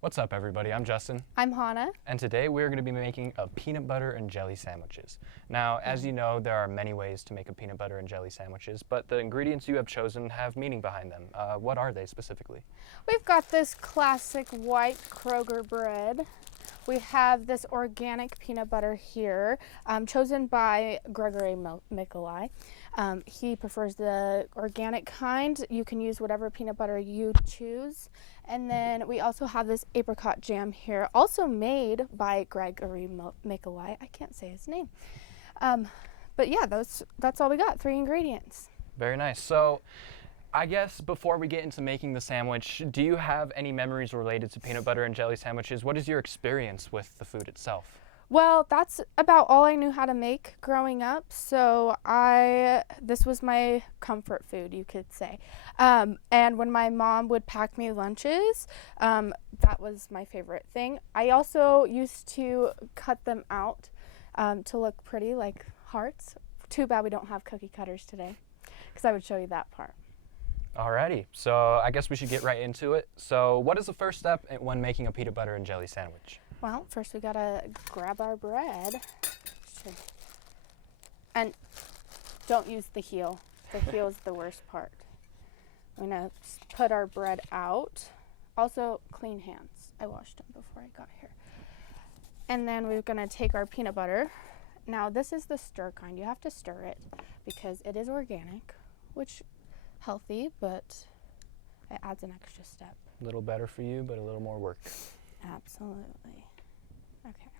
What's up, everybody? I'm Justin. I'm Hana. And today we're going to be making a peanut butter and jelly sandwiches. Now, as you know, there are many ways to make a peanut butter and jelly sandwiches, but the ingredients you have chosen have meaning behind them. What are they specifically? We've got this classic white Kroger bread. We have this organic peanut butter here, chosen by Gregory Mikolai. He prefers the organic kind. You can use whatever peanut butter you choose. And then we also have this apricot jam here, also made by Gregory Mikolai. I can't say his name. But yeah, that's all we got, 3 ingredients. Very nice. So, I guess before we get into making the sandwich, do you have any memories related to peanut butter and jelly sandwiches? What is your experience with the food itself? Well, that's about all I knew how to make growing up, so this was my comfort food, you could say. And when my mom would pack me lunches, that was my favorite thing. I also used to cut them out to look pretty, like hearts. Too bad we don't have cookie cutters today, because I would show you that part. Alrighty, so I guess we should get right into it. So what is the first step when making a peanut butter and jelly sandwich? Well, first we gotta grab our bread. And don't use the heel. The heel is the worst part. I'm gonna put our bread out. Also, clean hands. I washed them before I got here. And then we're gonna take our peanut butter. Now this is the stir kind. You have to stir it because it is organic, which healthy, but it adds an extra step. A little better for you, but a little more work. Absolutely. Okay.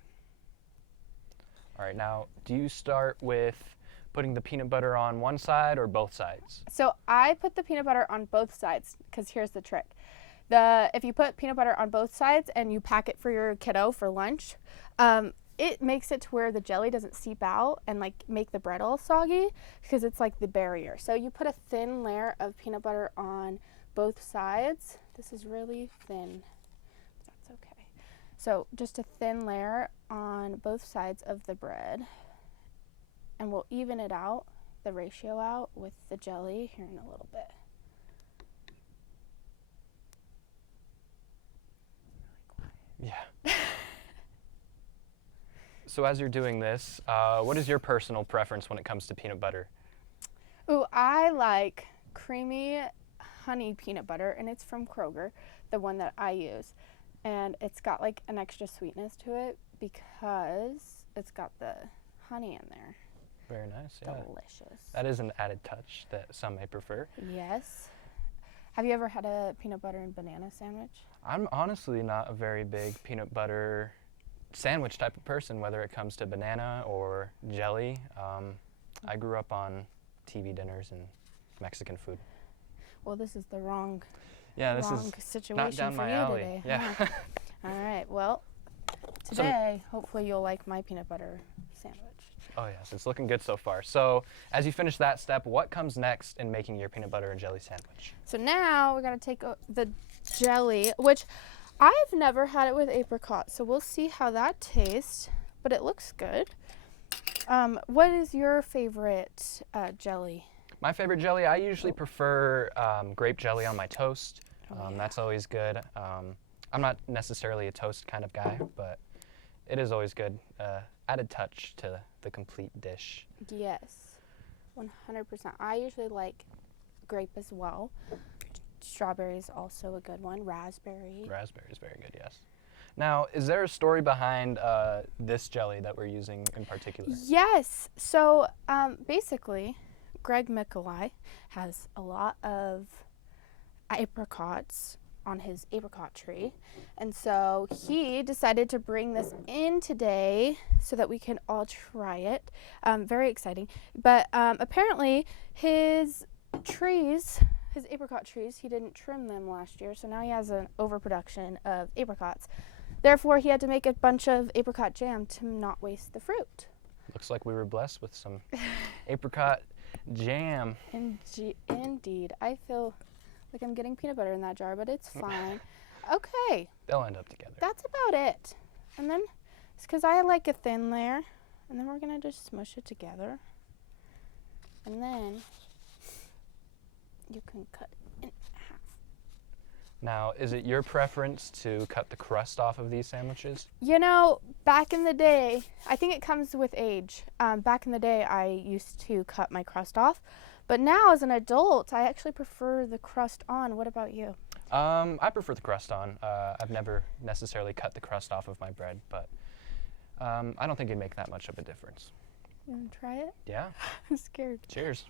All right, now, do you start with putting the peanut butter on one side or both sides? So I put the peanut butter on both sides because here's the trick. If you put peanut butter on both sides and you pack it for your kiddo for lunch, it makes it to where the jelly doesn't seep out and like make the bread all soggy because it's like the barrier. So you put a thin layer of peanut butter on both sides. This is really thin. That's okay. So just a thin layer on both sides of the bread, and we'll even it out, the ratio out with the jelly here in a little bit. Yeah. So as you're doing this, what is your personal preference when it comes to peanut butter? Ooh, I like creamy honey peanut butter, and it's from Kroger, the one that I use. And it's got like an extra sweetness to it because it's got the honey in there. Very nice, yeah. Delicious. That is an added touch that some may prefer. Yes. Have you ever had a peanut butter and banana sandwich? I'm honestly not a very big peanut butter sandwich type of person, whether it comes to banana or jelly. I grew up on TV dinners and Mexican food. Well, this is the wrong situation not down for my you alley. today. Yeah. Huh? All right. Well, today, hopefully you'll like my peanut butter sandwich. Oh yes, it's looking good so far. So as you finish that step, what comes next in making your peanut butter and jelly sandwich? So now we're going to take the jelly, which I've never had it with apricot, so we'll see how that tastes, but it looks good. What is your favorite jelly? My favorite jelly, I usually prefer grape jelly on my toast. That's always good. I'm not necessarily a toast kind of guy, but it is always good. Added touch to the complete dish. Yes, 100%. I usually like grape as well. Strawberry is also a good one. Raspberry. Raspberry is very good, yes. Now, is there a story behind this jelly that we're using in particular? Yes. So basically, Greg Mikolai has a lot of apricots on his apricot tree, and so he decided to bring this in today so that we can all try it. Very exciting. But apparently his apricot trees, he didn't trim them last year, so now he has an overproduction of apricots. Therefore, he had to make a bunch of apricot jam to not waste the fruit. Looks like we were blessed with some apricot jam. Indeed. I feel like I'm getting peanut butter in that jar, but it's fine. Okay. They'll end up together. That's about it. And then, it's because I like a thin layer, and then we're going to just smush it together. And then you can cut in half. Now, is it your preference to cut the crust off of these sandwiches? You know, back in the day, I think it comes with age. Back in the day, I used to cut my crust off. But now, as an adult, I actually prefer the crust on. What about you? I prefer the crust on. I've never necessarily cut the crust off of my bread, but I don't think it'd make that much of a difference. You want to try it? Yeah. I'm scared. Cheers.